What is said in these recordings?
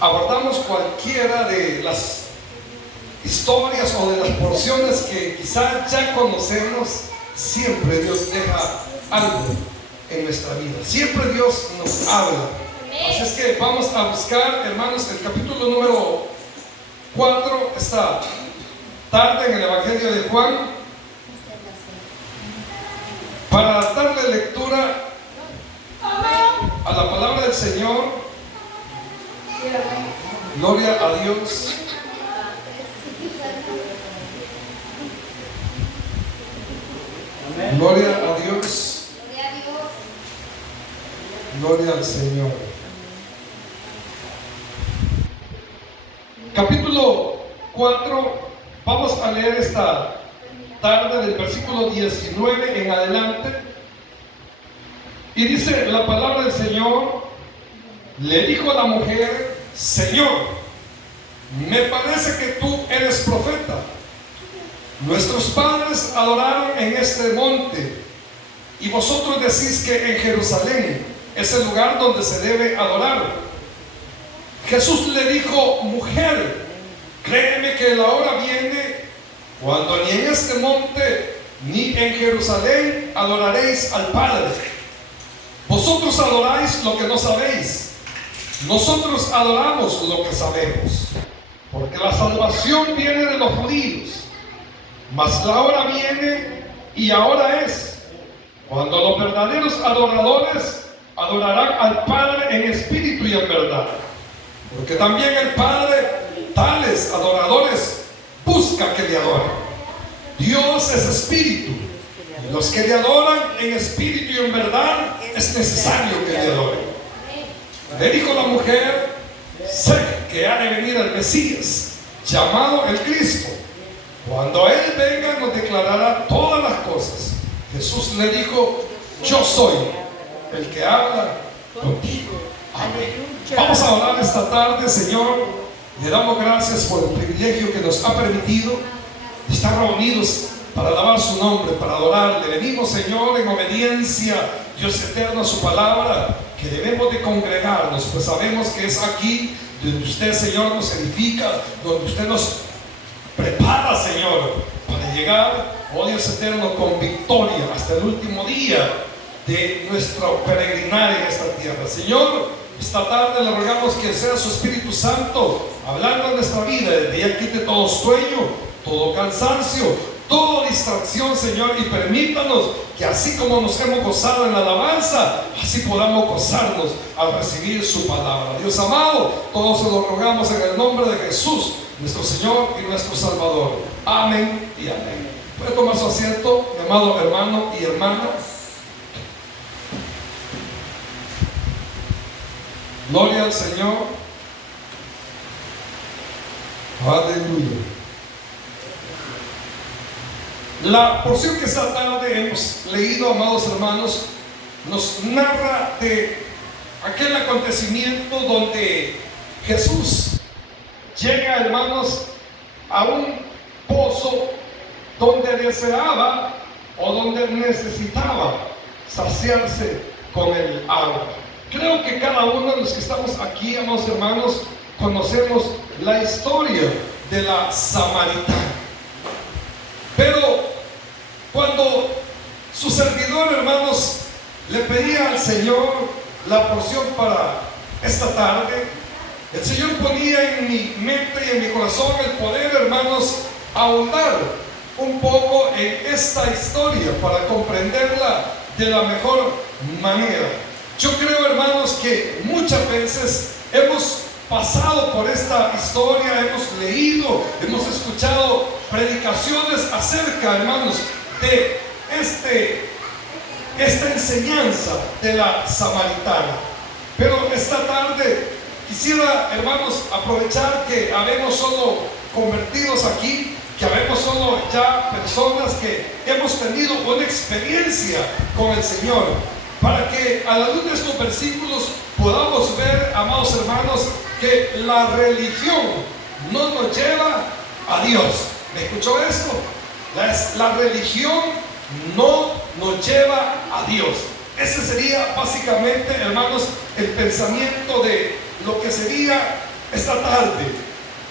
abordamos cualquiera de las historias o de las porciones que quizás ya conocemos, siempre Dios deja algo en nuestra vida. Siempre Dios nos habla. Así es que vamos a buscar, hermanos, el capítulo número 4 esta tarde en el Evangelio de Juan, para darle lectura a la palabra del Señor. Gloria a Dios. Gloria a Dios. Gloria al Señor. Capítulo 4, vamos a leer esta tarde del versículo 19 en adelante. Y dice la palabra del Señor: le dijo a la mujer: Señor, me parece que tú eres profeta. Nuestros padres adoraron en este monte, y vosotros decís que en Jerusalén es el lugar donde se debe adorar. Jesús le dijo: mujer, créeme que la hora viene cuando ni en este monte ni en Jerusalén adoraréis al Padre. Vosotros adoráis lo que no sabéis, nosotros adoramos lo que sabemos, porque la salvación viene de los judíos. Mas la hora viene, y ahora es, cuando los verdaderos adoradores adorarán al Padre en espíritu y en verdad, porque también el Padre tales adoradores busca que le adoren. Dios es espíritu, y los que le adoran en espíritu y en verdad es necesario que le adoren. Le dijo la mujer: sé que ha de venir el Mesías, llamado el Cristo. Cuando Él venga, nos declarará todas las cosas. Jesús le dijo: yo soy el que habla contigo. Amén. Vamos a orar esta tarde. Señor, le damos gracias por el privilegio que nos ha permitido estar reunidos para alabar su nombre, para adorarle. Venimos, Señor, en obediencia, Dios eterno, a su palabra, que debemos de congregarnos, pues sabemos que es aquí donde usted, Señor, nos edifica, donde usted nos prepara, Señor, para llegar, oh Dios eterno, con victoria hasta el último día de nuestro peregrinar en esta tierra. Señor, esta tarde le rogamos que sea su Espíritu Santo hablando en nuestra vida, desde ya quite todo sueño, todo cansancio, toda distracción, Señor, y permítanos que así como nos hemos gozado en la alabanza, así podamos gozarnos al recibir su palabra. Dios amado, todos se lo rogamos en el nombre de Jesús, nuestro Señor y nuestro Salvador. Amén y amén. Puede tomar su asiento, mi amado hermano y hermana. Gloria al Señor. Aleluya. La porción que esta tarde hemos leído, amados hermanos, nos narra de aquel acontecimiento donde Jesús llega, hermanos, a un pozo donde deseaba o donde necesitaba saciarse con el agua. Creo que cada uno de los que estamos aquí, amados hermanos, conocemos la historia de la samaritana. Pero cuando su servidor, hermanos, le pedía al Señor la porción para esta tarde, el Señor ponía en mi mente y en mi corazón el poder, hermanos, ahondar un poco en esta historia para comprenderla de la mejor manera. Yo creo, hermanos, que muchas veces hemos pasado por esta historia, hemos leído, hemos escuchado predicaciones acerca, hermanos, de esta enseñanza de la samaritana. Pero esta tarde quisiera, hermanos, aprovechar que habemos solo convertidos aquí, que habemos solo ya personas que hemos tenido una experiencia con el Señor, para que a la luz de estos versículos podamos ver, amados hermanos, que la religión no nos lleva a Dios. ¿Me escuchó esto? La religión no nos lleva a Dios. Ese sería básicamente, hermanos, el pensamiento de lo que sería esta tarde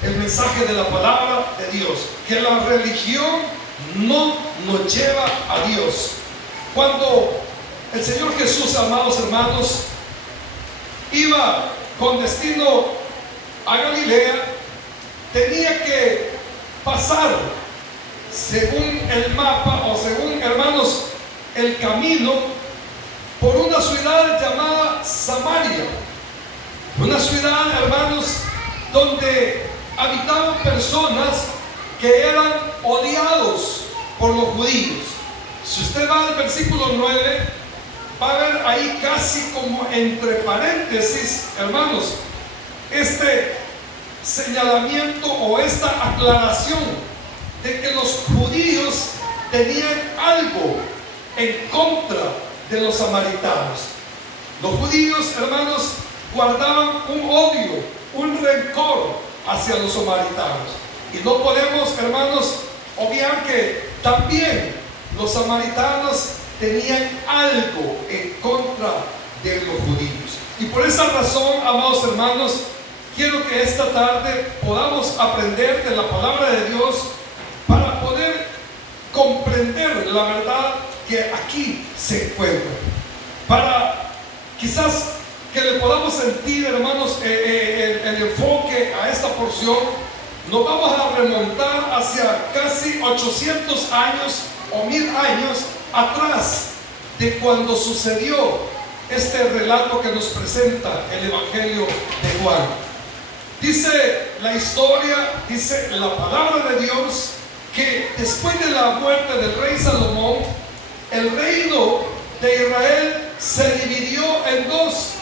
el mensaje de la palabra de Dios, que la religión no nos lleva a Dios. Cuando el Señor Jesús, amados hermanos, iba con destino a Galilea, tenía que pasar, según el mapa o según, hermanos, el camino, por una ciudad llamada Samaria. Una ciudad, hermanos, donde habitaban personas que eran odiados por los judíos. Si usted va al versículo 9, va a ver ahí casi como entre paréntesis, hermanos, este señalamiento o esta aclaración de que los judíos tenían algo en contra de los samaritanos. Los judíos, hermanos, guardaban un odio, un rencor hacia los samaritanos. Y no podemos, hermanos, obviar que también los samaritanos tenían algo en contra de los judíos. Y por esa razón, amados hermanos, quiero que esta tarde podamos aprender de la palabra de Dios para poder comprender la verdad que aquí se encuentra. Para quizás que le podamos sentir, hermanos, el enfoque a esta porción, nos vamos a remontar hacia casi 800 años o 1000 años atrás de cuando sucedió este relato que nos presenta el Evangelio de Juan. Dice la historia, dice la palabra de Dios, que después de la muerte del rey Salomón, el reino de Israel se dividió en dos.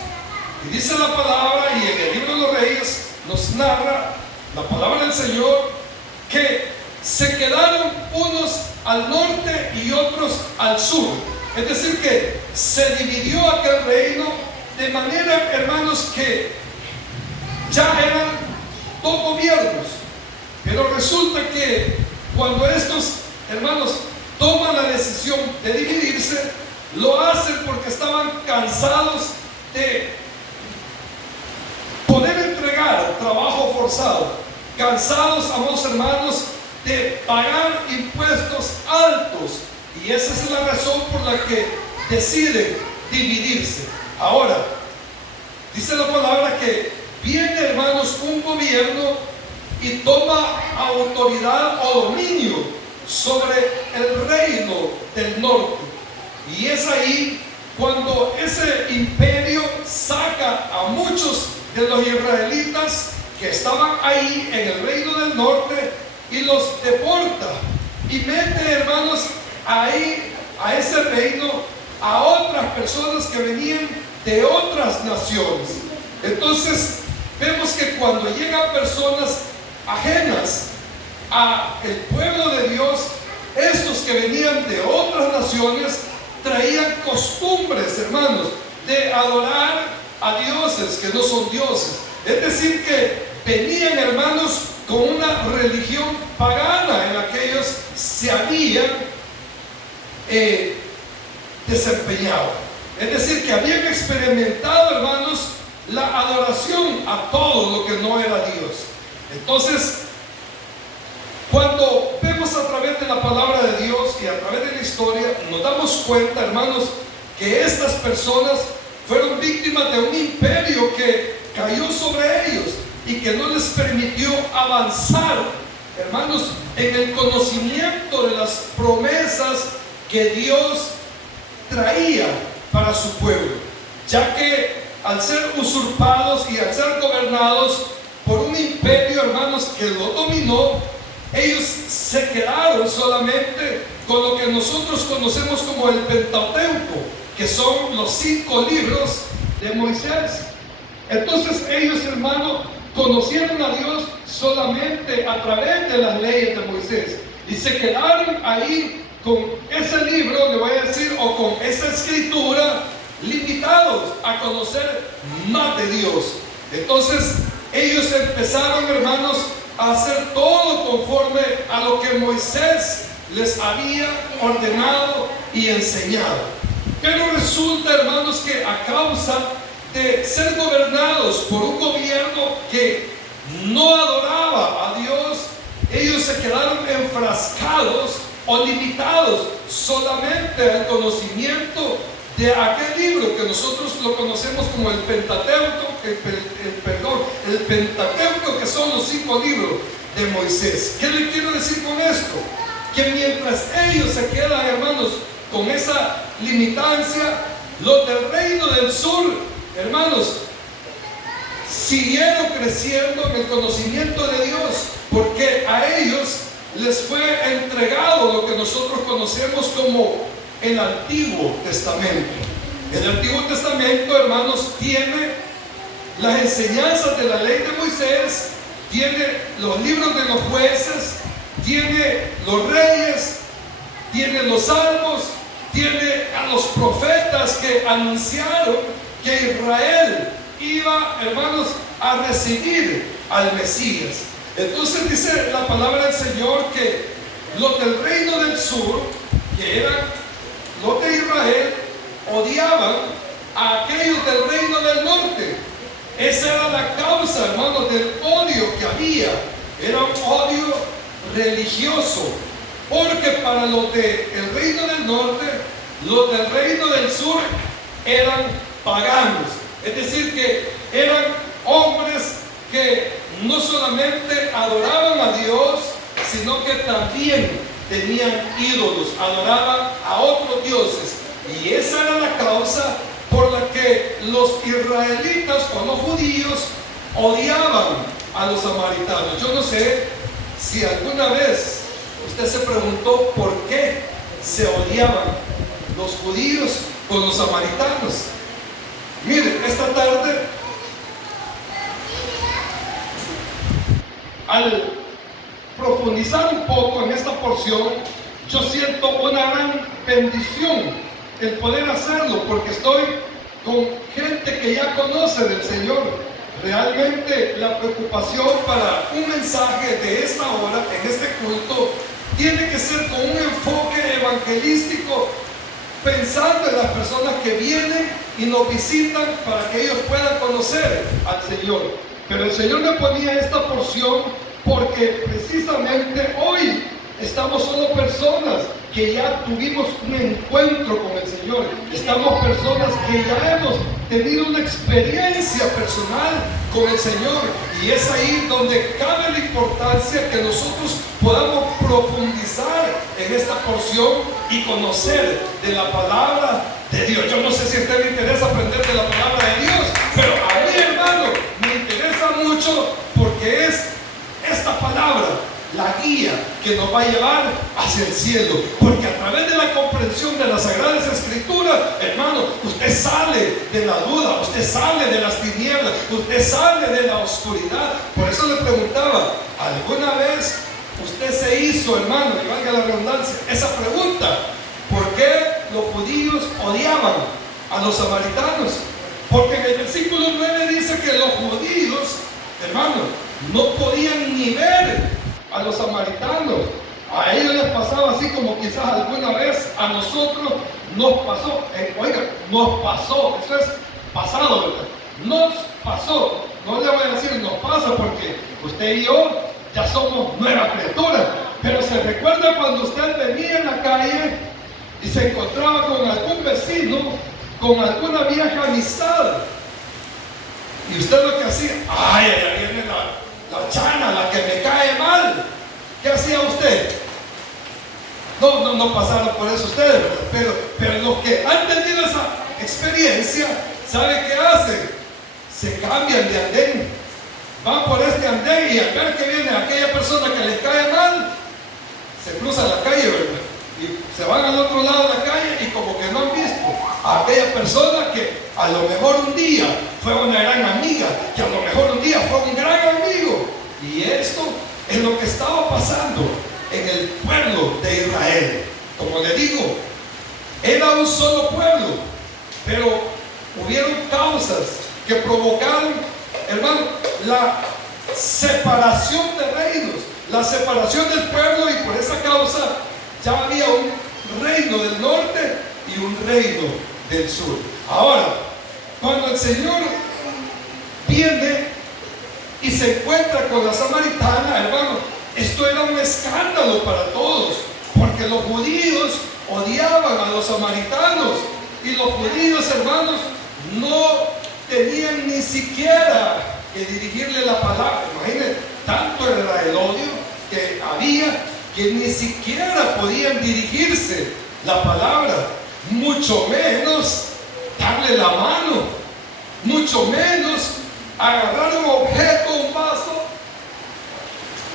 Y dice la palabra, y en el libro de los Reyes nos narra la palabra del Señor, que se quedaron unos al norte y otros al sur. Es decir, que se dividió aquel reino de manera, hermanos, que ya eran dos gobiernos. Pero resulta que cuando estos hermanos toman la decisión de dividirse, lo hacen porque estaban cansados de poder entregar trabajo forzado, cansados, amados hermanos, de pagar impuestos altos, y esa es la razón por la que deciden dividirse. Ahora, dice la palabra que viene, hermanos, un gobierno y toma autoridad o dominio sobre el reino del norte, y es ahí cuando ese imperio saca a muchos de los israelitas que estaban ahí en el reino del norte y los deporta y mete, hermanos, ahí a ese reino a otras personas que venían de otras naciones. Entonces vemos que cuando llegan personas ajenas a el pueblo de Dios, estos que venían de otras naciones traían costumbres, hermanos, de adorar a dioses que no son dioses. Es decir, que venían, hermanos, con una religión pagana en la que ellos se habían desempeñado. Es decir, que habían experimentado, hermanos, la adoración a todo lo que no era Dios. Entonces, cuando vemos a través de la palabra de Dios y a través de la historia, nos damos cuenta, hermanos, que estas personas fueron víctimas de un imperio que cayó sobre ellos y que no les permitió avanzar, hermanos, en el conocimiento de las promesas que Dios traía para su pueblo, ya que al ser usurpados y al ser gobernados por un imperio, hermanos, que lo dominó, ellos se quedaron solamente con lo que nosotros conocemos como el Pentateuco, que son los 5 libros de Moisés. Entonces ellos, hermanos, conocieron a Dios solamente a través de las leyes de Moisés y se quedaron ahí con ese libro, le voy a decir, o con esa escritura, limitados a conocer más de Dios. Entonces ellos empezaron, hermanos, a hacer todo conforme a lo que Moisés les había ordenado y enseñado. Pero resulta, hermanos, que a causa de ser gobernados por un gobierno que no adoraba a Dios, ellos se quedaron enfrascados o limitados solamente al conocimiento de aquel libro que nosotros lo conocemos como el Pentateuco, el Pentateuco, que son los 5 libros de Moisés. ¿Qué le quiero decir con esto? Que mientras ellos se quedan, hermanos, con esa limitancia, los del reino del sur, hermanos, siguieron creciendo en el conocimiento de Dios, porque a ellos les fue entregado lo que nosotros conocemos como el Antiguo Testamento. El Antiguo Testamento, hermanos, tiene las enseñanzas de la ley de Moisés, tiene los libros de los jueces, tiene los reyes, tiene los salmos, tiene a los profetas que anunciaron que Israel iba, hermanos, a recibir al Mesías. Entonces dice la palabra del Señor que los del reino del sur, que eran los de Israel, odiaban a aquellos del reino del norte. Esa era la causa, hermanos, del odio que había. Era un odio religioso, porque para los del reino del norte, los del reino del sur eran paganos. Es decir, que eran hombres que no solamente adoraban a Dios, sino que también tenían ídolos, adoraban a otros dioses. Y esa era la causa por la que los israelitas o los judíos odiaban a los samaritanos. Yo no sé si alguna vez usted se preguntó por qué se odiaban los judíos con los samaritanos. Miren, esta tarde, al profundizar un poco en esta porción, yo siento una gran bendición el poder hacerlo, porque estoy con gente que ya conoce del Señor. Realmente la preocupación para un mensaje de esta hora, en este culto, tiene que ser con un enfoque evangelístico, pensando en las personas que vienen y nos visitan para que ellos puedan conocer al Señor. Pero el Señor me ponía esta porción porque precisamente hoy estamos solo personas que ya tuvimos un encuentro con el Señor. Estamos personas que ya hemos tenido una experiencia personal con el Señor. Y es ahí donde cabe la importancia que nosotros podamos profundizar en esta porción y conocer de la palabra de Dios. Yo no sé si a usted le interesa aprender de la palabra de Dios, pero a mí, hermano, me interesa mucho, porque es esta palabra la guía que nos va a llevar hacia el cielo. Porque a través de la comprensión de las Sagradas Escrituras, hermano, usted sale de la duda, usted sale de las tinieblas, usted sale de la oscuridad. Por eso le preguntaba, ¿alguna vez usted se hizo, hermano, y valga la redundancia, esa pregunta? ¿Por qué los judíos odiaban a los samaritanos? Porque en el versículo 9 dice que los judíos, hermano, no podían ni ver a los samaritanos. A ellos les pasaba así como quizás alguna vez a nosotros nos pasó. Oiga, nos pasó, eso es pasado, ¿verdad? Nos pasó. No le voy a decir nos pasa, porque usted y yo ya somos nuevas criaturas. Pero se recuerda cuando usted venía en la calle y se encontraba con algún vecino, con alguna vieja amistad, y usted lo que hacía, ay, allá viene la chana, la que me cae mal. ¿Qué hacía usted? No pasaron por eso ustedes, ¿verdad? Pero los que han tenido esa experiencia, ¿saben qué hacen? Se cambian de andén, van por este andén, y al ver que viene aquella persona que les cae mal, se cruzan la calle, ¿verdad? Y se van al otro lado de la calle, y como que no han visto a aquella persona que a lo mejor un día fue una gran amiga, que a lo mejor un día fue un gran amigo. Y esto es lo que estaba pasando en el pueblo de Israel. Como le digo, era un solo pueblo, pero hubieron causas que provocaron, hermano, la separación de reinos, la separación del pueblo, y por esa causa ya había un reino del norte y un reino del sur. Ahora, cuando el Señor viene y se encuentra con la samaritana, hermano, esto era un escándalo para todos, porque los judíos odiaban a los samaritanos, y los judíos, hermanos, no tenían ni siquiera que dirigirle la palabra. Imagínense, tanto era el odio que había, que ni siquiera podían dirigirse la palabra, mucho menos darle la mano, mucho menos agarrar un objeto, un vaso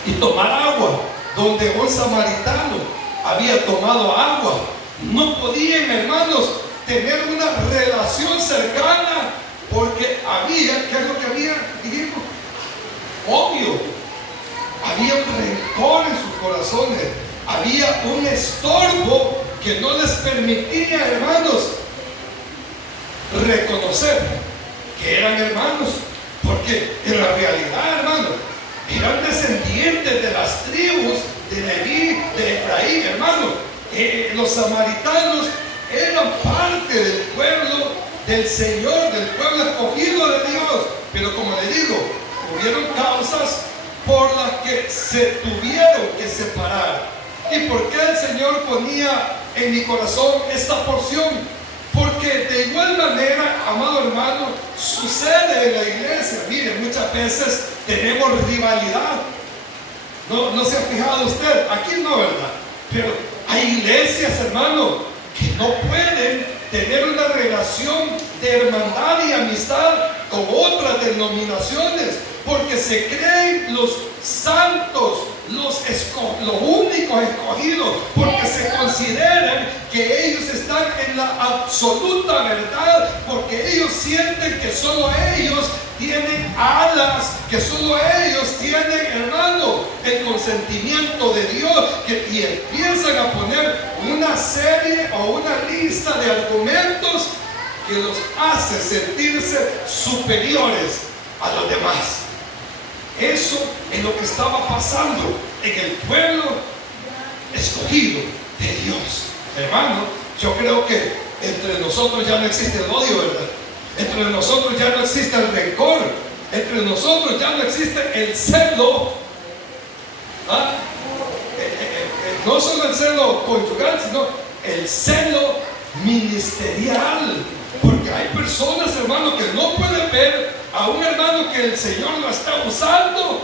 y tomar agua donde un samaritano había tomado agua. No podían, hermanos, tener una relación cercana, porque había, ¿qué es lo que había? Dijimos, odio. Había un rencor en sus corazones, había un estorbo que no les permitía, hermanos, reconocer que eran hermanos, porque en la realidad, hermanos, eran descendientes de las tribus de Leví, de Efraín, hermanos. Los samaritanos eran parte del pueblo del Señor, del pueblo escogido de Dios, pero como les digo, hubieron causas por las que se tuvieron que separar. ¿Y por qué el Señor ponía en mi corazón esta porción? Porque de igual manera, amado hermano, sucede en la iglesia. Miren, muchas veces tenemos rivalidad. No se ha fijado usted, aquí no, ¿verdad? Pero hay iglesias, hermano, que no pueden tener una relación de hermandad y amistad con otras denominaciones, porque se creen los santos, los únicos escogidos, porque se consideran que ellos están en la absoluta verdad, porque ellos sienten que solo ellos tienen alas, que solo ellos tienen, hermano, el consentimiento de Dios, y empiezan a poner una serie o una lista de argumentos que los hace sentirse superiores a los demás. Eso es lo que estaba pasando en el pueblo escogido de Dios. Hermano, yo creo que entre nosotros ya no existe el odio, ¿verdad? Entre nosotros ya no existe el rencor, entre nosotros ya no existe el celo. ¿Ah? No solo el celo conyugal, sino el celo ministerial. Porque hay personas, hermano, que no pueden ver a un hermano que el Señor lo está usando,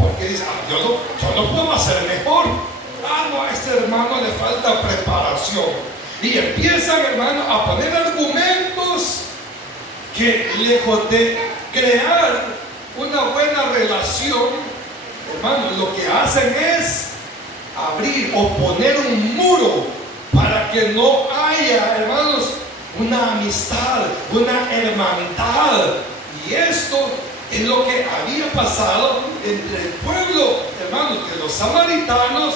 porque dice, yo no puedo hacer mejor. No, a este hermano le falta preparación. Y empiezan, hermano, a poner argumentos que, lejos de crear una buena relación, hermano, lo que hacen es abrir o poner un muro para que no haya, hermanos, una amistad, una hermandad. Y esto es lo que había pasado entre el pueblo, hermanos, de los samaritanos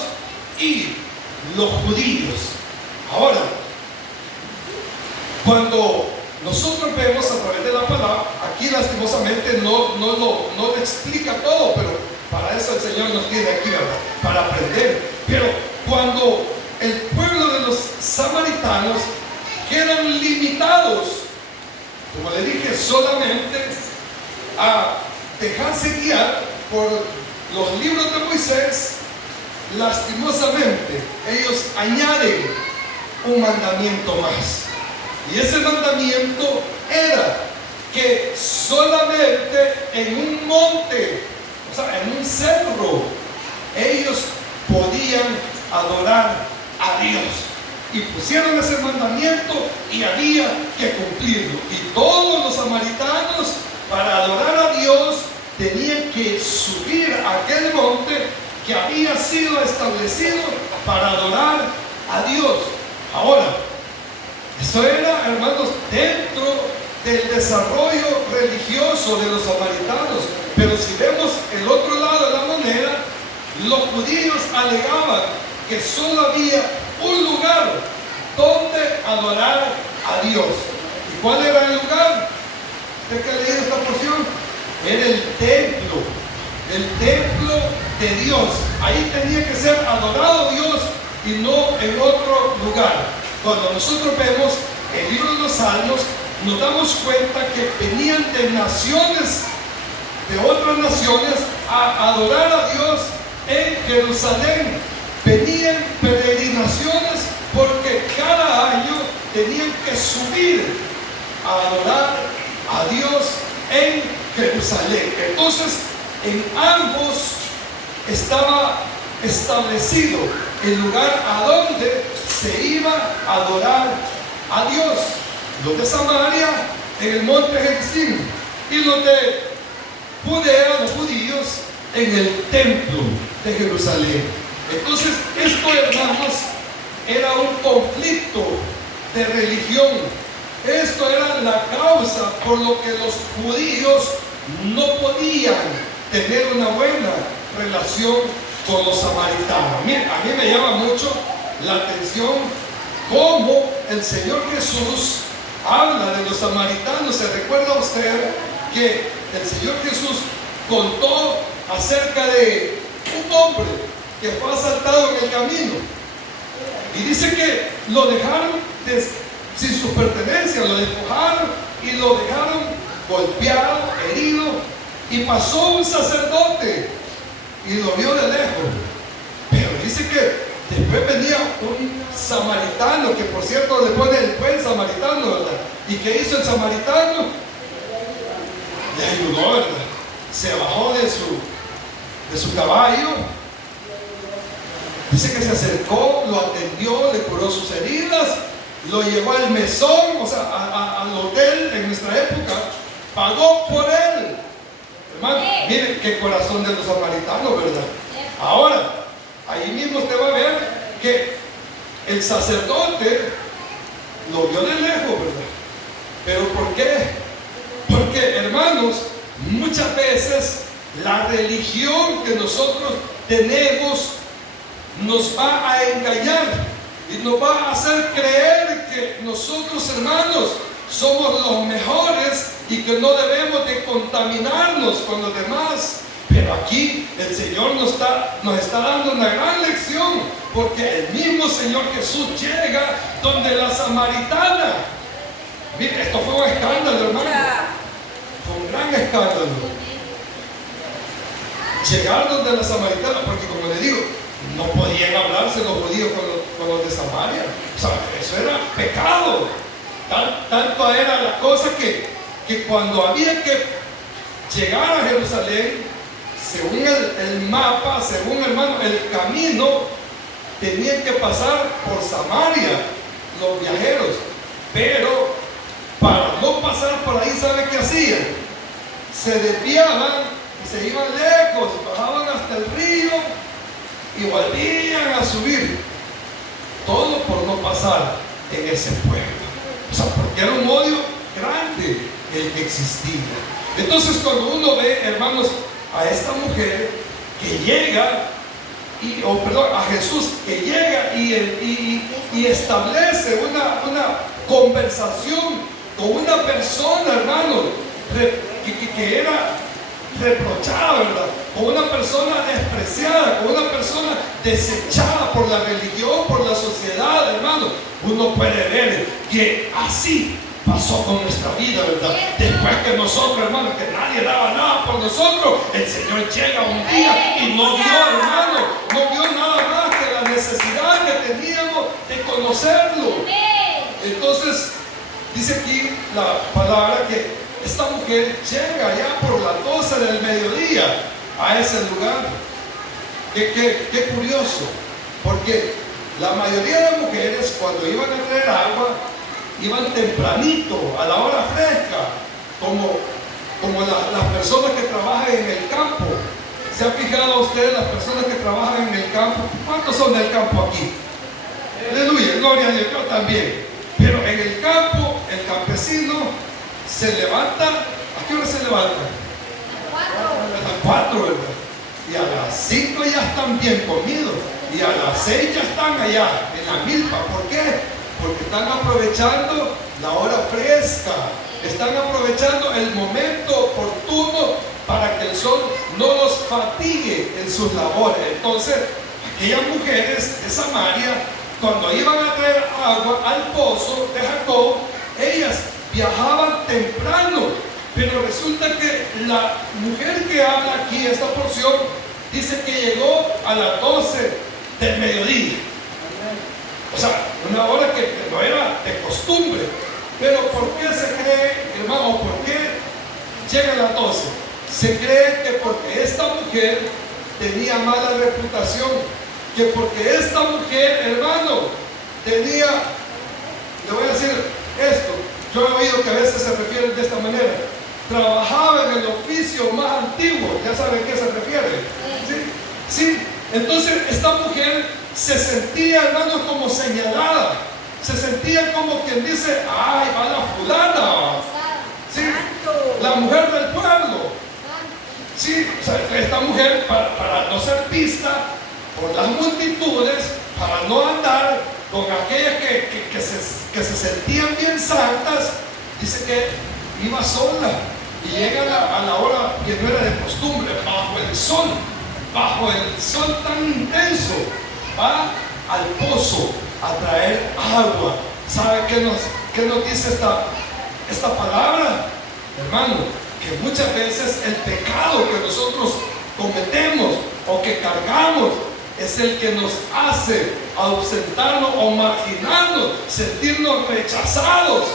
y los judíos. Ahora, cuando nosotros vemos a través de la palabra, aquí lastimosamente no le explica todo, pero para eso el Señor nos tiene aquí, ¿verdad? Para aprender. Pero cuando el pueblo de los samaritanos quedan limitados, como le dije, solamente a dejarse guiar por los libros de Moisés, lastimosamente ellos añaden un mandamiento más. Y ese mandamiento era que solamente en un monte, o sea, en un cerro, ellos podían adorar a Dios. Y pusieron ese mandamiento y había que cumplirlo. Y todos los samaritanos, para adorar a Dios, tenían que subir a aquel monte que había sido establecido para adorar a Dios. Ahora, eso era, hermanos, dentro del desarrollo religioso de los samaritanos. Pero si vemos el otro lado de la moneda, los judíos alegaban que solo había un lugar donde adorar a Dios. ¿Y cuál era el lugar? ¿Usted que ha leído esta porción? Era el templo de Dios. Ahí tenía que ser adorado Dios y no en otro lugar. Cuando nosotros vemos el libro de los Salmos, nos damos cuenta que venían de naciones de otras naciones a adorar a Dios en Jerusalén. Venían peregrinaciones porque cada año tenían que subir a adorar a Dios en Jerusalén. Entonces, en ambos estaba establecido el lugar a donde se iba a adorar a Dios. Los de Samaria en el monte Gerizim y los de Judea, los judíos, en el templo de Jerusalén. Entonces, esto, hermanos, era un conflicto de religión. Esto era la causa por lo que los judíos no podían tener una buena relación con los samaritanos. A mí me llama mucho la atención cómo el Señor Jesús habla de los samaritanos. ¿Se recuerda usted que el Señor Jesús contó acerca de un hombre que fue asaltado en el camino? Y dice que lo dejaron sin su pertenencia, lo despojaron y lo dejaron golpeado, herido. Y pasó un sacerdote y lo vio de lejos. Pero dice que después venía un samaritano, que por cierto le pone el buen samaritano, ¿verdad? ¿Y qué hizo el samaritano? Le ayudó, ¿verdad? Se bajó de su caballo. Dice que se acercó, lo atendió, le curó sus heridas, lo llevó al mesón, o sea, al hotel en nuestra época, pagó por él. Hermano, miren qué corazón de los samaritanos, ¿verdad? Ahora, ahí mismo usted va a ver que el sacerdote lo vio de lejos, ¿verdad? ¿Pero por qué? Porque, hermanos, muchas veces la religión que nosotros tenemos nos va a engañar y nos va a hacer creer que nosotros, hermanos, somos los mejores y que no debemos de contaminarnos con los demás. Pero aquí el Señor nos está dando una gran lección, porque el mismo Señor Jesús llega donde la samaritana. Mire, esto fue un escándalo, hermano. Fue un gran escándalo. Llegar donde la samaritana, porque como le digo, no podían hablarse los judíos con los de Samaria. O sea, eso era pecado. Tanto era la cosa que cuando había que llegar a Jerusalén, según el mapa, según, hermano, el camino, tenían que pasar por Samaria los viajeros. Pero para no pasar por ahí, ¿sabe qué hacían? Se desviaban y se iban lejos, bajaban hasta el río y volvían a subir. Todo por no pasar en ese pueblo. O sea, porque era un odio grande el que existía. Entonces, cuando uno ve, hermanos, a esta mujer que llega, a Jesús que llega y establece una conversación con una persona, hermano, que era reprochada, ¿verdad? Con una persona despreciada, con una persona desechada por la religión, por la sociedad, hermano. Uno puede ver que así pasó con nuestra vida, ¿verdad? Después que nosotros, hermano, que nadie daba nada por nosotros, el Señor llega un día y nos dio, hermano, no vio nada más que la necesidad que teníamos de conocerlo. Entonces, dice aquí la palabra que esta mujer llega ya por las 12 del mediodía a ese lugar. Qué curioso, porque la mayoría de mujeres, cuando iban a traer agua, iban tempranito, a la hora fresca, como las personas que trabajan en el campo. ¿Se ha fijado usted las personas que trabajan en el campo? ¿Cuántos son del campo aquí? Aleluya, gloria a Dios, yo también. Pero en el campo, el campesino se levanta. ¿A qué hora se levanta? A las 4, ¿verdad? Y a las 5 ya están bien comidos. Y a las 6 ya están allá en la milpa. ¿Por qué? Porque están aprovechando la hora fresca. Están aprovechando el momento oportuno para que el sol no los fatigue en sus labores. Entonces, aquellas mujeres de Samaria, cuando iban a traer agua al pozo de Jacob, ellas viajaban temprano Pero resulta que la mujer que habla aquí, esta porción, dice que llegó a las 12 del mediodía. O sea, una hora que no era de costumbre. Pero ¿por qué se cree, hermano? ¿Por qué llega a las 12? Se cree que porque esta mujer tenía mala reputación, que porque esta mujer, hermano, tenía, le voy a decir esto, yo he oído que a veces se refieren de esta manera, trabajaba en el oficio más antiguo, ya saben a qué se refiere. ¿Sí? Sí. Entonces esta mujer se sentía, hermano, como señalada, se sentía como quien dice, ay, va la fulana, ¿sí? La mujer del pueblo. Sí, o sea, esta mujer, para no ser vista por las multitudes, para no andar con aquellas que se sentían bien santas, dice que iba sola y llega a la hora que no era de costumbre, bajo el sol tan intenso, va al pozo a traer agua. ¿Sabe qué nos dice esta palabra, hermano? Que muchas veces el pecado que nosotros cometemos o que cargamos es el que nos hace ausentarnos o marginarnos, sentirnos rechazados.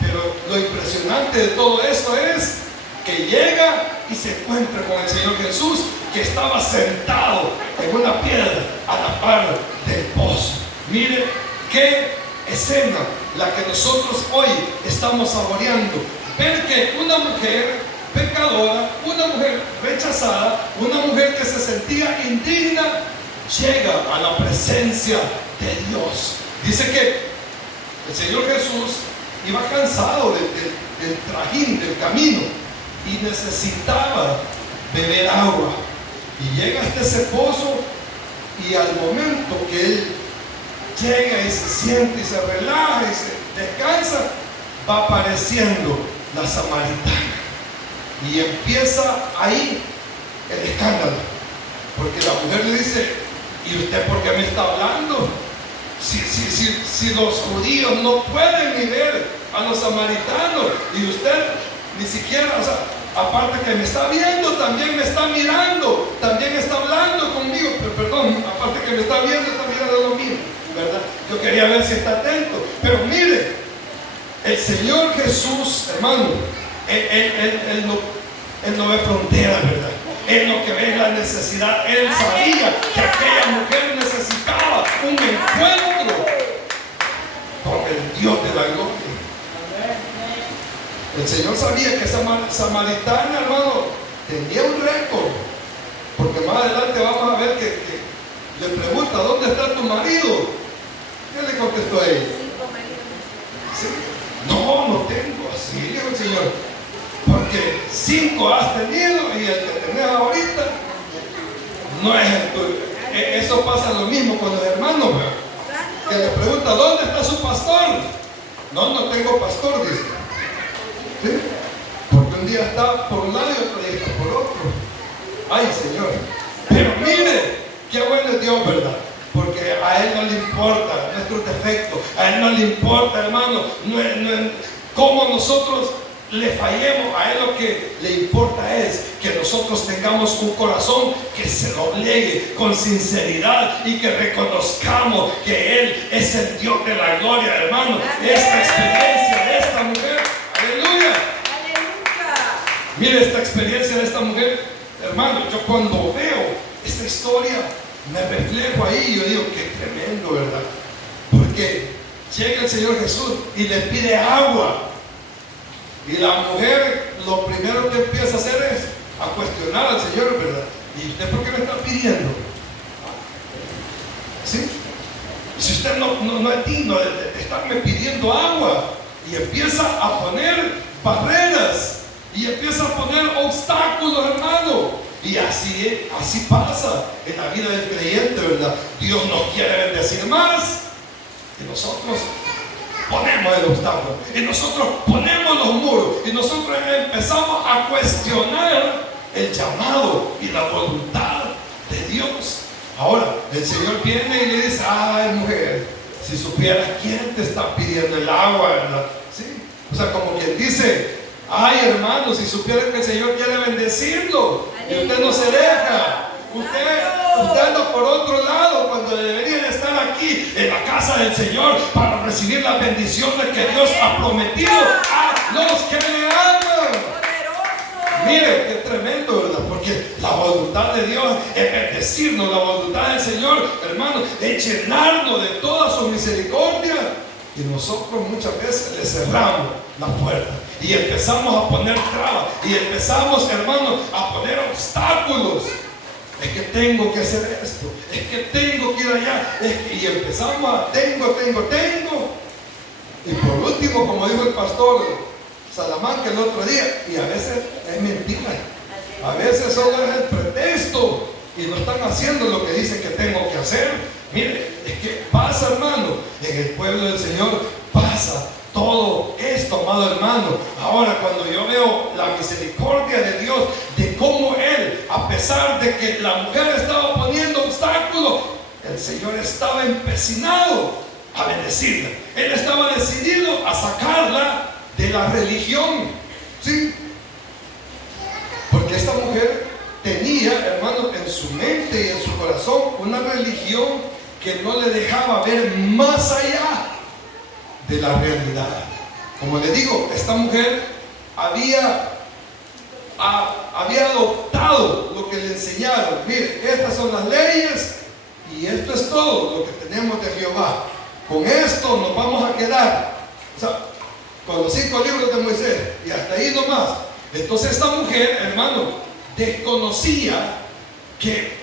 Pero lo impresionante de todo esto es que llega y se encuentra con el Señor Jesús, que estaba sentado en una piedra a la par del pozo. Mire qué escena la que nosotros hoy estamos saboreando. Ver que una mujer pecadora, una mujer rechazada, una mujer que se sentía indigna, llega a la presencia de Dios. Dice que el Señor Jesús iba cansado del trajín, del camino, y necesitaba beber agua. Y llega hasta ese pozo, y al momento que él llega y se siente y se relaja y se descansa, va apareciendo la samaritana. Y empieza ahí el escándalo. Porque la mujer le dice, ¿y usted por qué me está hablando? Si los judíos no pueden ni ver a los samaritanos, y usted ni siquiera, o sea, aparte que me está viendo, también me está mirando, también está hablando conmigo, pero perdón, aparte que me está viendo, está mirando lo mío, ¿verdad? Yo quería ver si está atento, pero mire, el Señor Jesús, hermano, Él no ve fronteras, ¿verdad? Él lo que ve es la necesidad. Él sabía que aquella mujer necesitaba un encuentro con el Dios de la gloria. El Señor sabía que esa samaritana, hermano, tenía un récord, porque más adelante vamos a ver que le pregunta, ¿dónde está tu marido? ¿Qué le contestó a ella? ¿Sí? No tengo. Así le dijo el Señor, porque 5 has tenido y el que tenés ahorita no es el tuyo. Eso pasa lo mismo con los hermanos, ¿verdad? Que le pregunta, ¿dónde está su pastor? No tengo pastor, dice. ¿Sí? Porque un día está por un lado y otro día está por otro. Ay, Señor. Pero mire, qué bueno es Dios, ¿verdad? Porque a Él no le importa nuestros defectos, a Él no le importa, hermano, cómo nosotros le fallemos. A Él lo que le importa es que nosotros tengamos un corazón que se doblegue con sinceridad y que reconozcamos que Él es el Dios de la gloria, hermano. Esta experiencia de esta mujer, aleluya. Mire esta experiencia de esta mujer, hermano. Yo cuando veo esta historia me reflejo ahí y yo digo, qué tremendo, ¿verdad? Porque llega el Señor Jesús y le pide agua. Y la mujer lo primero que empieza a hacer es a cuestionar al Señor, ¿verdad? ¿Y usted por qué me está pidiendo? ¿Sí? Si usted no es digno de estarme pidiendo agua. Y empieza a poner barreras y empieza a poner obstáculos, hermano. Y así pasa en la vida del creyente, ¿verdad? Dios nos quiere bendecir más y nosotros ponemos el obstáculo, y nosotros ponemos los muros, y nosotros empezamos a cuestionar el llamado y la voluntad de Dios. Ahora, el Señor viene y le dice, ay, mujer, si supieras quién te está pidiendo el agua, ¿verdad? ¿Sí? O sea, como quien dice, Ay, hermanos, si supieran que el Señor quiere bendecirlo y usted no se deja. Usted anda por otro lado cuando debería de estar aquí en la casa del Señor para recibir las bendiciones que Dios ha prometido a los que le aman. Mire, qué tremendo, ¿verdad? Porque la voluntad de Dios es bendecirnos, la voluntad del Señor, hermano, es llenarnos de toda su misericordia. Y nosotros muchas veces le cerramos la puerta y empezamos a poner trabas y empezamos, hermano, a poner obstáculos. Es que tengo que hacer esto, es que tengo que ir allá, y empezamos a tengo. Y por último, como dijo el pastor Salamanca el otro día, y a veces es mentira, a veces solo es el pretexto y no están haciendo lo que dicen que tengo que hacer. Mire, es que pasa, hermano, en el pueblo del Señor pasa todo esto, amado hermano. Ahora, cuando yo veo la misericordia de Dios, de cómo Él, a pesar de que la mujer estaba poniendo obstáculos, el Señor estaba empecinado a bendecirla. Él estaba decidido a sacarla de la religión, ¿sí? Porque esta mujer tenía, hermano, en su mente y en su corazón una religión que no le dejaba ver más allá de la realidad. Como le digo, esta mujer había adoptado lo que le enseñaron. Mire, estas son las leyes y esto es todo lo que tenemos de Jehová. Con esto nos vamos a quedar, o sea, con los 5 libros de Moisés y hasta ahí nomás. Entonces esta mujer, hermano, desconocía que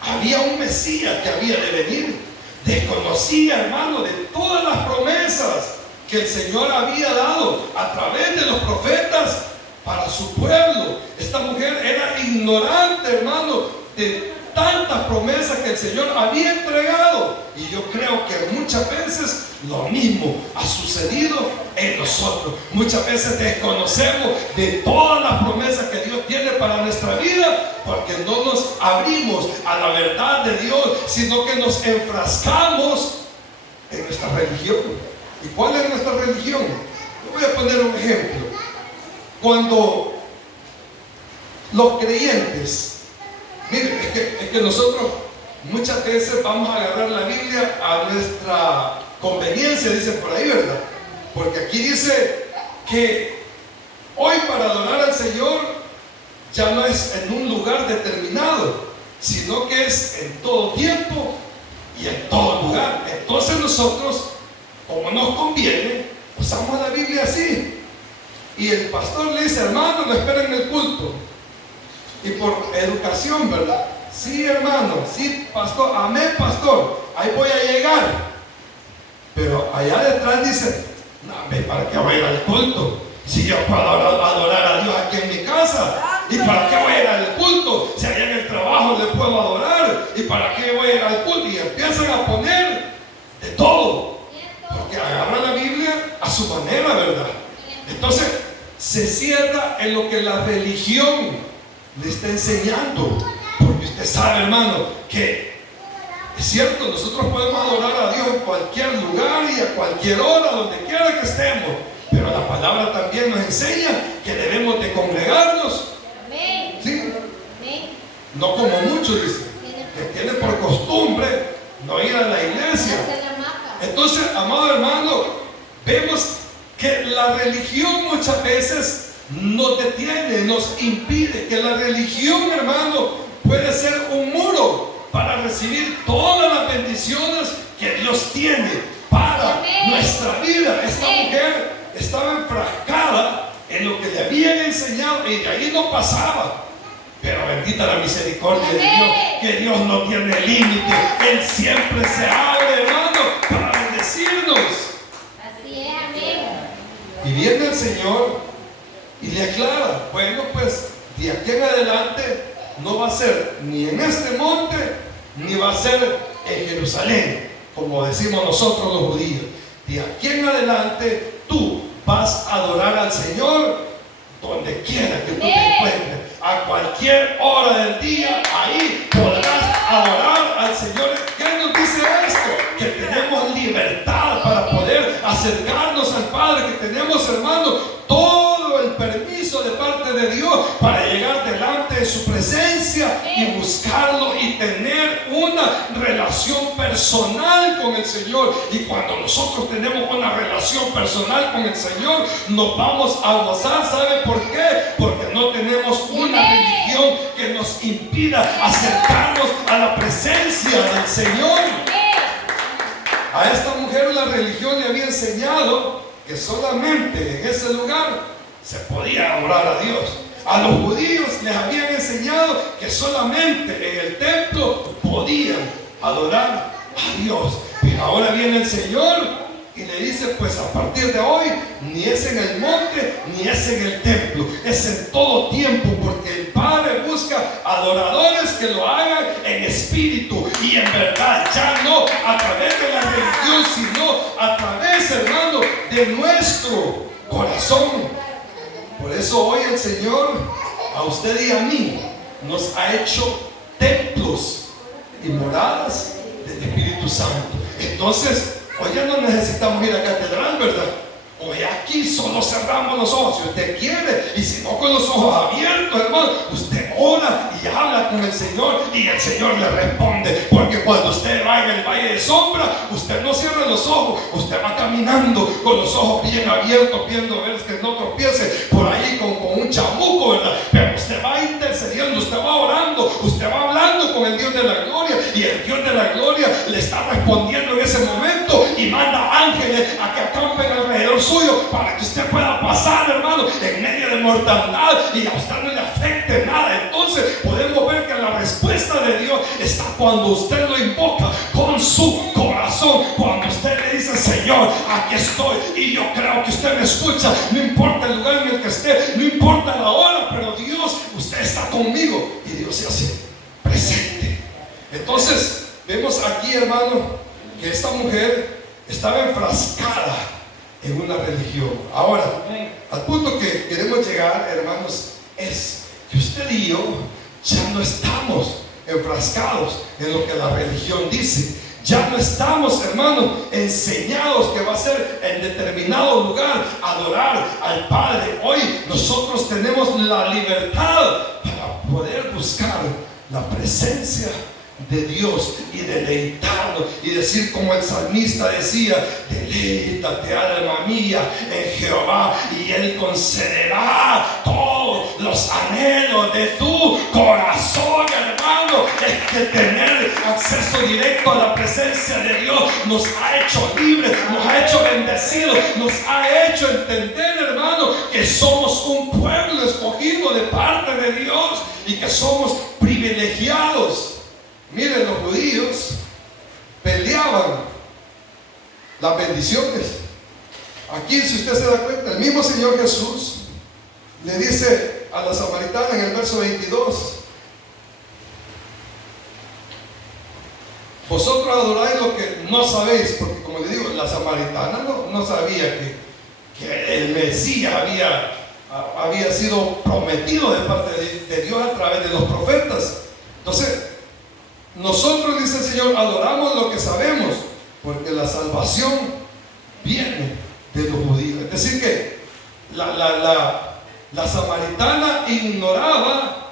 había un Mesías que había de venir. Desconocía, hermano, de todas las promesas que el Señor había dado a través de los profetas para su pueblo. Esta mujer era ignorante, hermano, de tantas promesas que el Señor había entregado. Y yo creo que muchas veces lo mismo ha sucedido en nosotros. Muchas veces desconocemos de todas las promesas que Dios tiene para nuestra vida porque no nos abrimos a la verdad de Dios, sino que nos enfrascamos en nuestra religión. ¿Y cuál es nuestra religión? Yo voy a poner un ejemplo. Cuando los creyentes, miren, es que nosotros muchas veces vamos a agarrar la Biblia a nuestra conveniencia, dice por ahí, ¿verdad? Porque aquí dice que hoy para adorar al Señor ya no es en un lugar determinado, sino que es en todo tiempo y en todo lugar. Entonces nosotros, como nos conviene, usamos la Biblia así. Y el pastor le dice, hermano, lo espera en el culto. Y por educación, ¿verdad? Sí, hermano, sí, pastor, amén, pastor, ahí voy a llegar. Pero allá detrás dice, no, ¿para qué voy a ir al culto? Si yo puedo adorar a Dios aquí en mi casa. ¿Y para qué voy a ir al culto? Si allá en el trabajo le puedo adorar. ¿Y para qué voy a ir al culto? Y empiezan a poner de todo. Porque agarran la Biblia a su manera, ¿verdad? Entonces, se cierra en lo que la religión le está enseñando. Porque usted sabe, hermano, que es cierto, nosotros podemos adorar a Dios en cualquier lugar y a cualquier hora, donde quiera que estemos. Pero la palabra también nos enseña que debemos de congregarnos. ¿Sí? No como muchos dicen, que tienen por costumbre no ir a la iglesia. Entonces, amado hermano, vemos que la religión muchas veces nos detiene, nos impide. Que la religión, hermano, puede ser un muro para recibir todas las bendiciones que Dios tiene para nuestra vida. Esta mujer estaba enfrascada en lo que le habían enseñado y de ahí no pasaba. Pero bendita la misericordia de Dios, que Dios no tiene límite. Él siempre se abre, hermano, para bendecirnos. Así es, amén. Y viene el Señor y le aclara, bueno, pues de aquí en adelante no va a ser ni en este monte, ni va a ser en Jerusalén, como decimos nosotros los judíos. De aquí en adelante tú vas a adorar al Señor donde quiera que tú te encuentres. A cualquier hora del día, ahí podrás adorar al Señor. ¿Qué nos dice esto? Que tenemos libertad para poder acercarnos al Padre, que tenemos, hermano, todo el permiso de Dios para llegar delante de su presencia y buscarlo y tener una relación personal con el Señor. Y cuando nosotros tenemos una relación personal con el Señor, nos vamos a gozar. ¿Sabe por qué? Porque no tenemos una religión que nos impida acercarnos a la presencia del Señor. A esta mujer la religión le había enseñado que solamente en ese lugar se podía adorar a Dios. A los judíos les habían enseñado que solamente en el templo podían adorar a Dios. Pero ahora viene el Señor y le dice: pues a partir de hoy ni es en el monte ni es en el templo, es en todo tiempo, porque el Padre busca adoradores que lo hagan en espíritu y en verdad, ya no a través de la religión, sino a través, hermano, de nuestro corazón. Por eso hoy el Señor a usted y a mí nos ha hecho templos y moradas del Espíritu Santo. Entonces hoy ya no necesitamos ir a catedral, ¿verdad? Hoy aquí solo cerramos los ojos si usted quiere, y si no, con los ojos abiertos, hermano, usted ora y habla con el Señor y el Señor le responde. Porque cuando usted va en el valle de sombra, usted no cierra los ojos, usted va caminando con los ojos bien abiertos, viendo a ver que no tropiece por ahí con un chamuco, ¿verdad? Pero usted va intercediendo, usted va orando, usted va hablando con el Dios de la gloria, y el Dios de la gloria le está respondiendo en ese momento y manda ángeles a que acampen alrededor suyo para que usted pueda pasar, hermano, en medio de mortandad y a usted no le afecte nada. Entonces podemos ver que la respuesta de Dios está cuando usted lo invoca con su corazón, cuando usted le dice: Señor, aquí estoy, y yo creo que usted me escucha, no importa el lugar en el que esté, no importa la hora, pero Dios, usted está conmigo, y Dios se hace presente. Entonces vemos aquí, hermano, que esta mujer estaba enfrascada en una religión. Ahora, al punto que queremos llegar, hermanos, es que usted y yo ya no estamos enfrascados en lo que la religión dice. Ya no estamos, hermanos, enseñados que va a ser en determinado lugar adorar al Padre. Hoy nosotros tenemos la libertad para poder buscar la presencia de Dios y deleitarnos y decir como el salmista decía: deleítate, alma mía, en Jehová, y Él concederá todos los anhelos de tu corazón. Hermano, es que tener acceso directo a la presencia de Dios nos ha hecho libres, nos ha hecho bendecidos, nos ha hecho entender, hermano, que somos un pueblo escogido de parte de Dios y que somos privilegiados. Miren, los judíos peleaban las bendiciones. Aquí, si usted se da cuenta, el mismo Señor Jesús le dice a la samaritana en el verso 22: vosotros adoráis lo que no sabéis. Porque, como le digo, la samaritana no sabía que el Mesías había sido prometido de parte de Dios a través de los profetas. Entonces, nosotros, dice el Señor, adoramos lo que sabemos, porque la salvación viene de los judíos. Es decir, que la samaritana ignoraba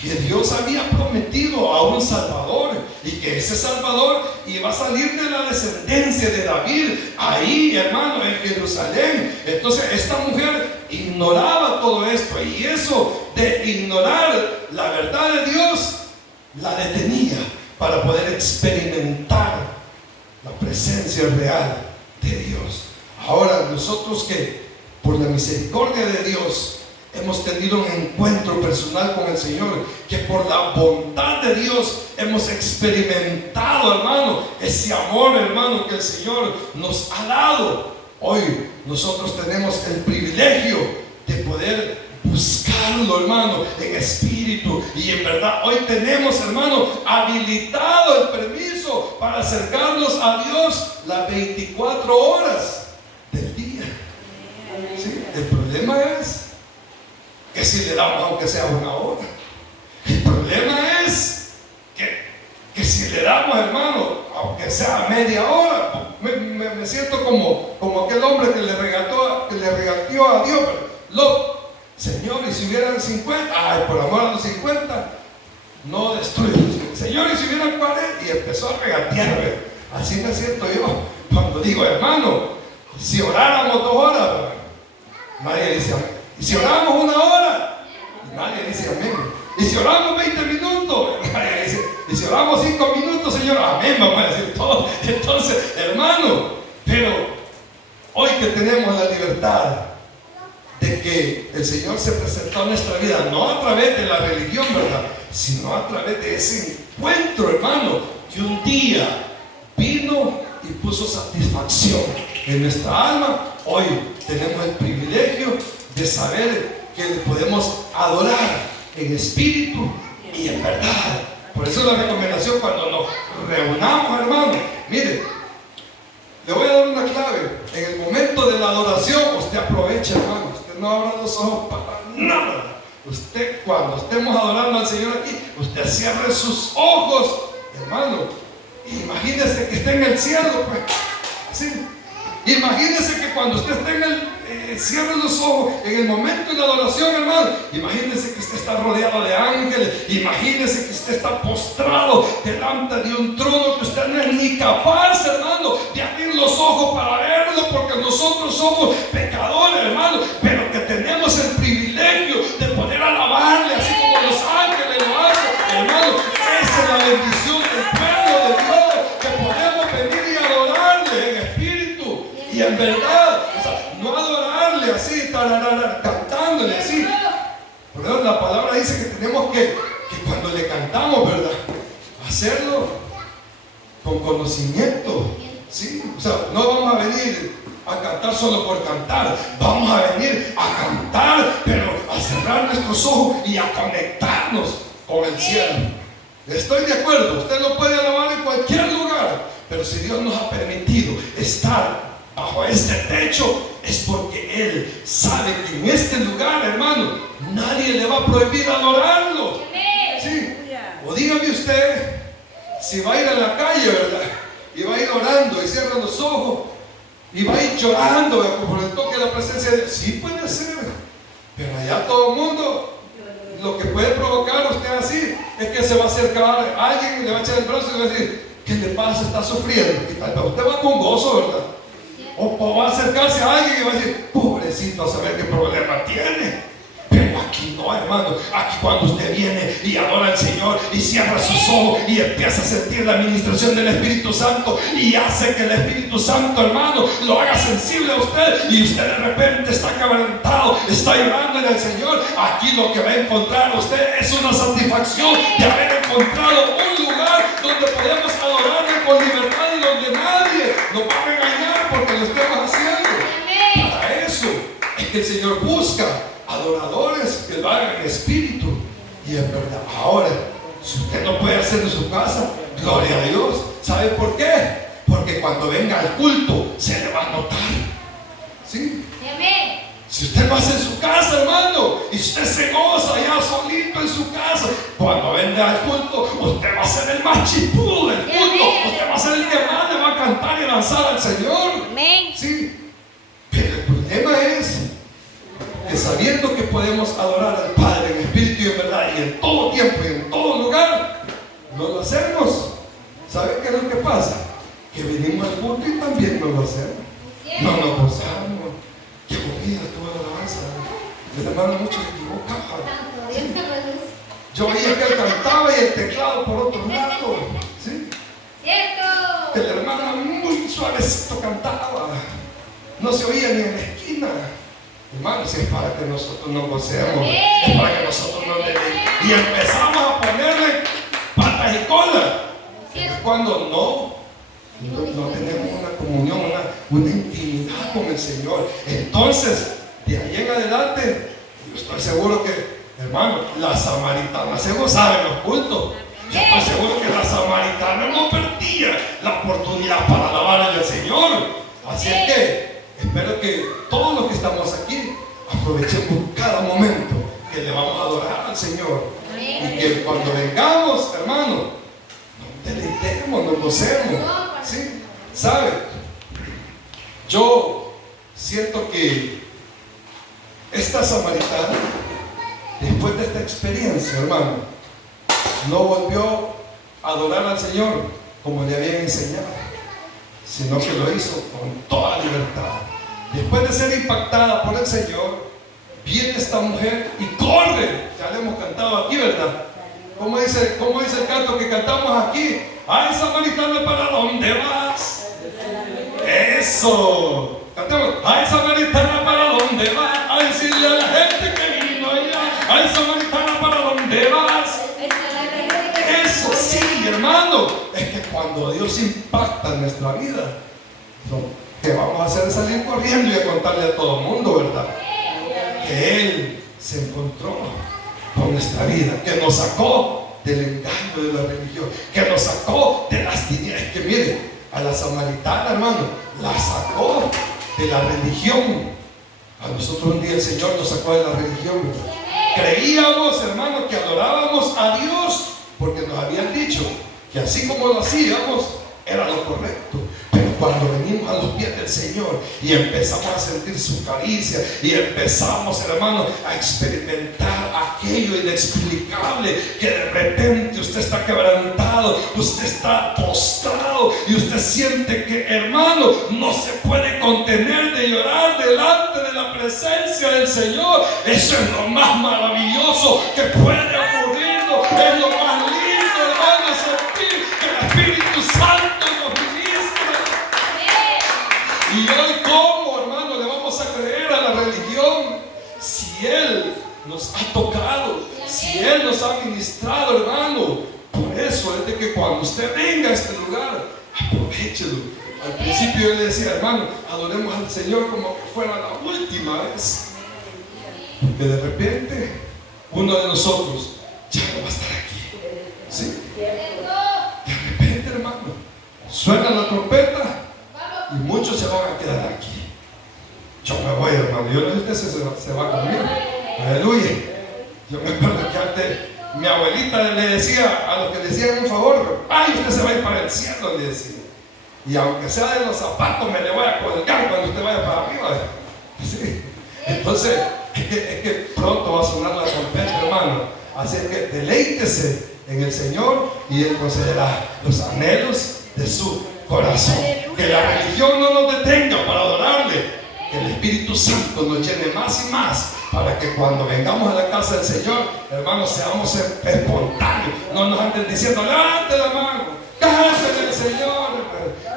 que Dios había prometido a un Salvador, y que ese Salvador iba a salir de la descendencia de David, ahí, hermano, en Jerusalén. Entonces esta mujer ignoraba todo esto, y eso de ignorar la verdad de Dios la detenía para poder experimentar la presencia real de Dios. Ahora, nosotros que por la misericordia de Dios hemos tenido un encuentro personal con el Señor, que por la bondad de Dios hemos experimentado, hermano, ese amor, hermano, que el Señor nos ha dado. Hoy nosotros tenemos el privilegio de poder buscarlo, hermano, en espíritu y en verdad. Hoy tenemos, hermano, habilitado el permiso para acercarnos a Dios las 24 horas del día. ¿Sí? El problema es que si le damos aunque sea una hora. El problema es que si le damos, hermano, aunque sea media hora. Me siento como aquel hombre que le regateó a Dios. Señor, Señor, y si hubieran 50, ay, por amor a los 50, no destruyes. Señor, y si hubieran 40, y empezó a regatearme. Así me siento yo cuando digo, hermano, si oráramos 2 horas, nadie dice amén. Y si oramos 1 hora, nadie dice amén. Y si oramos 20 minutos, nadie dice. Y si oramos 5 minutos, Señor, amén, vamos a decir todo. Entonces, hermano, pero hoy que tenemos la libertad de que el Señor se presentó en nuestra vida, no a través de la religión, ¿verdad?, sino a través de ese encuentro, hermano, que un día vino y puso satisfacción en nuestra alma. Hoy tenemos el privilegio de saber que le podemos adorar en espíritu y en verdad. Por eso la recomendación cuando nos reunamos, hermano, mire, le voy a dar una clave. En el momento de la adoración, usted aprovecha, hermano. Usted no abra los ojos para nada. Usted, cuando estemos adorando al Señor aquí, usted cierre sus ojos, hermano. Imagínese que esté en el cielo, pues. ¿Sí? Imagínese que cuando usted esté en el cierre los ojos en el momento de la adoración, hermano. Imagínese que usted está rodeado de ángeles. Imagínese que usted está postrado delante de un trono que usted no es ni capaz, hermano, de abrir los ojos para verlo, porque nosotros somos pecadores, hermano, pero que tenemos el privilegio de poder alabarle así como los ángeles lo hacen, hermano. Esa es la bendición del pueblo de Dios, que podemos venir y adorarle en espíritu y en verdad. O sea, no adorarle así, cantándole así. Por eso la palabra dice que tenemos que cuando le cantamos, ¿verdad?, hacerlo con conocimiento. ¿Sí? O sea, no vamos a venir a cantar solo por cantar. Vamos a venir a cantar, pero a cerrar nuestros ojos y a conectarnos con el cielo. Estoy de acuerdo, usted lo puede alabar en cualquier lugar, pero si Dios nos ha permitido estar bajo este techo, es porque Él sabe que en este lugar, hermano, nadie le va a prohibir adorarlo. ¿Sí? O dígame usted, si va a ir a la calle, ¿verdad?, y va a ir orando y cierra los ojos y va a ir llorando, ¿verdad?, por el toque de la presencia de Dios. Sí puede ser, pero allá todo el mundo, lo que puede provocar usted así es que se va a acercar a alguien y le va a echar el brazo y le va a decir, ¿qué le pasa? Está sufriendo. Y tal vez usted va con gozo, ¿verdad? O va a acercarse a alguien y va a decir, pobrecito, a saber qué problema tiene. Pero aquí no, hermano. Aquí cuando usted viene y adora al Señor y cierra sus ojos y empieza a sentir la administración del Espíritu Santo y hace que el Espíritu Santo, hermano, lo haga sensible a usted, y usted de repente está quebrantado, está llorando en el Señor, aquí lo que va a encontrar usted es una satisfacción de haber encontrado un lugar donde podemos adorarle con libertad y donde nadie nos va a regañar porque lo estemos haciendo. Para eso es que el Señor busca adoradores que lo hagan en espíritu y en verdad. Ahora, si usted no puede hacer en su casa, gloria a Dios. ¿Sabe por qué? Porque cuando venga al culto se le va a notar. ¿Sí? Si usted lo hace en su casa, hermano, y usted se goza ya solito en su casa, cuando venga al culto, usted va a ser el más chipudo del culto. Usted va a ser el que más le va a cantar y lanzar al Señor. ¿Sí? Pero el problema es que sabiendo que podemos adorar al Padre en espíritu y en verdad y en todo tiempo y en todo lugar, no lo hacemos. ¿Saben qué es lo que pasa? Que venimos al culto y también no lo hacemos. No nos gozamos. Qué aburrida estuvo la alabanza. El hermano mucho se equivocaba. ¿Sí? Yo oía que él cantaba y el teclado por otro lado. ¿Sí? Que la hermana muy suavecito cantaba. No se oía ni en la esquina. Hermanos, es para que nosotros nos gocemos, es para que nosotros nos deleitemos. Y empezamos a ponerle patas y cola. Es cuando no tenemos una comunión, una intimidad con el Señor. Entonces, de ahí en adelante, yo estoy seguro que, hermano, la samaritana se gozaba en los cultos. Yo estoy seguro que la samaritana no perdía la oportunidad para alabar al Señor. Así es que espero que todos los que estamos aquí aprovechemos cada momento que le vamos a adorar al Señor. Y que cuando vengamos, hermano, nos deleitemos, nos gocemos. ¿Sí? ¿Sabe? Yo siento que esta samaritana después de esta experiencia, hermano, no volvió a adorar al Señor como le habían enseñado, sino que lo hizo con toda libertad. Después de ser impactada por el Señor, viene esta mujer y corre. Ya le hemos cantado aquí, ¿verdad? ¿Cómo dice el canto que cantamos aquí? ¡Ay, samaritana, ¿para dónde vas? Eso. Cantemos. ¡Ay, samaritana, ¿para dónde vas? ¡Ay, decirle a la gente que vino allá! ¡Ay, samaritana, ¿para dónde vas? Eso sí, hermano. Es que cuando Dios impacta en nuestra vida, lo que vamos a hacer es salir corriendo y a contarle a todo el mundo, ¿verdad? Que Él se encontró con nuestra vida, que nos sacó del engaño de la religión, que nos sacó de las tinieblas. Que mire, a la samaritana, hermano, la sacó de la religión. A nosotros un día el Señor nos sacó de la religión. Creíamos, hermano, que adorábamos a Dios porque nos habían dicho que así como lo hacíamos era lo correcto. Pero cuando venimos a los pies del Señor y empezamos a sentir su caricia y empezamos, hermano, a experimentar aquello inexplicable, que de repente usted está quebrantado, usted está postrado y usted siente que, hermano, no se puede contener de llorar delante de la presencia del Señor. Eso es lo más maravilloso que puede ocurrirnos. Es lo más lindo, hermano, sentir que el Espíritu Santo nos ministra. Y hoy, ¿cómo, hermano, le vamos a creer a la religión si Él nos ha tocado, si Él nos ha ministrado, hermano? Por eso es de que cuando usted venga a este lugar, aprovéchelo. Al principio yo le decía, hermano, adoremos al Señor como que fuera la última vez, porque de repente uno de nosotros ya no va a estar aquí. ¿Sí? De repente, hermano, suena la trompeta y muchos se van a quedar aquí. Yo me voy, hermano. Yo no sé si usted se va conmigo. Aleluya. Yo me acuerdo que antes mi abuelita le decía a los que le decían un favor: ay, usted se va a ir para el cielo, le decía. Y aunque sea de los zapatos, me le voy a colgar cuando usted vaya para arriba. ¿Sí? Entonces, es que pronto va a sonar la trompeta, hermano. Así que deleítese en el Señor y Él concederá los anhelos de su corazón. Que la religión no nos detenga para adorarle. Que el Espíritu Santo nos llene más y más, para que cuando vengamos a la casa del Señor, hermanos, seamos espontáneos. No nos anden diciendo: levante la mano, cántale al Señor.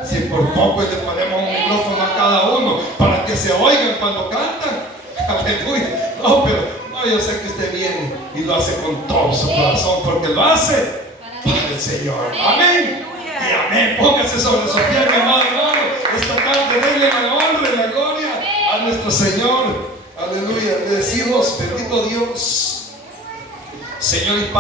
Si por poco le ponemos un micrófono a cada uno para que se oigan cuando cantan. Aleluya. No, pero no, yo sé que usted viene y lo hace con todo su corazón, porque lo hace para el Señor. Amén. Y amén. Póngase sobre su pie, mi amado hermano. Esta tarde denle la honra y la gloria a nuestro Señor. Aleluya. Le decimos: bendito Dios, Señor y Padre.